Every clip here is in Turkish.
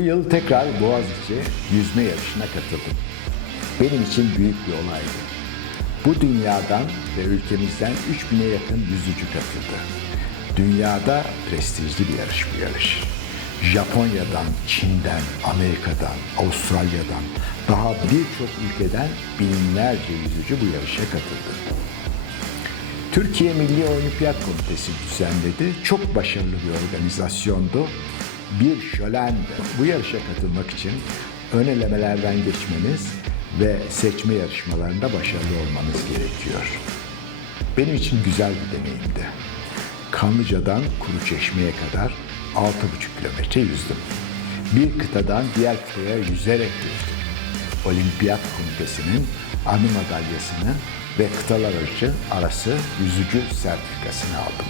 yıl tekrar Boğaziçi yüzme yarışına katıldım. Benim için büyük bir olaydı. Bu dünyadan ve ülkemizden 3000'e yakın yüzücü katıldı. Dünyada prestijli bir yarış bu yarış. Japonya'dan, Çin'den, Amerika'dan, Avustralya'dan, daha birçok ülkeden binlerce yüzücü bu yarışa katıldı. Türkiye Milli Olimpiyat Komitesi düzenledi. Çok başarılı bir organizasyondu. Bir şölendi. Bu yarışa katılmak için ön elemelerden geçmeniz ve seçme yarışmalarında başarılı olmanız gerekiyor. Benim için güzel bir deneyimdi. Kanlıca'dan Kuruçeşme'ye kadar 6,5 kilometre yüzdüm. Bir kıtadan diğer kıtaya yüzerek yüzdüm. Olimpiyat Komitesi'nin anı madalyasını ve kıtalar arası yüzücü sertifikasını aldım.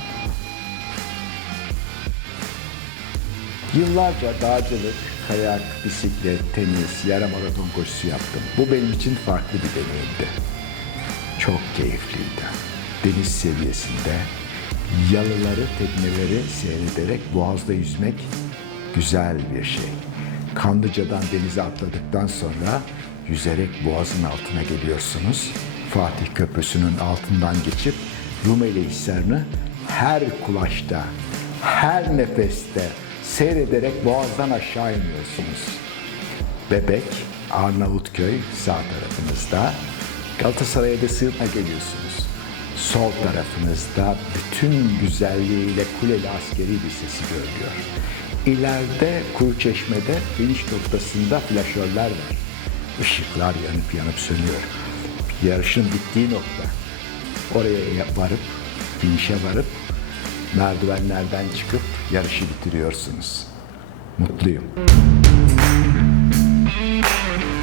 Yıllarca dağcılık, kayak, bisiklet, tenis, yarım maraton koşusu yaptım. Bu benim için farklı bir deneyimdi. Çok keyifliydi. Deniz seviyesinde yalıları, tekneleri seyrederek boğazda yüzmek güzel bir şey. Kanlıca'dan denize atladıktan sonra yüzerek boğazın altına geliyorsunuz. Fatih Köprüsü'nün altından geçip Rumeli Hisarı'nı her kulaşta, her nefeste seyrederek boğazdan aşağı iniyorsunuz. Bebek, Arnavutköy sağ tarafınızda. Galatasaray'a da sığına geliyorsunuz. Sol tarafınızda bütün güzelliğiyle Kuleli Askeri Lisesi görülüyor. İleride Kuruçeşme'de finish noktasında flaşörler var. Işıklar yanıp yanıp sönüyor. Yarışın bittiği nokta. Oraya varıp, finişe varıp merdivenlerden çıkıp yarışı bitiriyorsunuz. Mutluyum.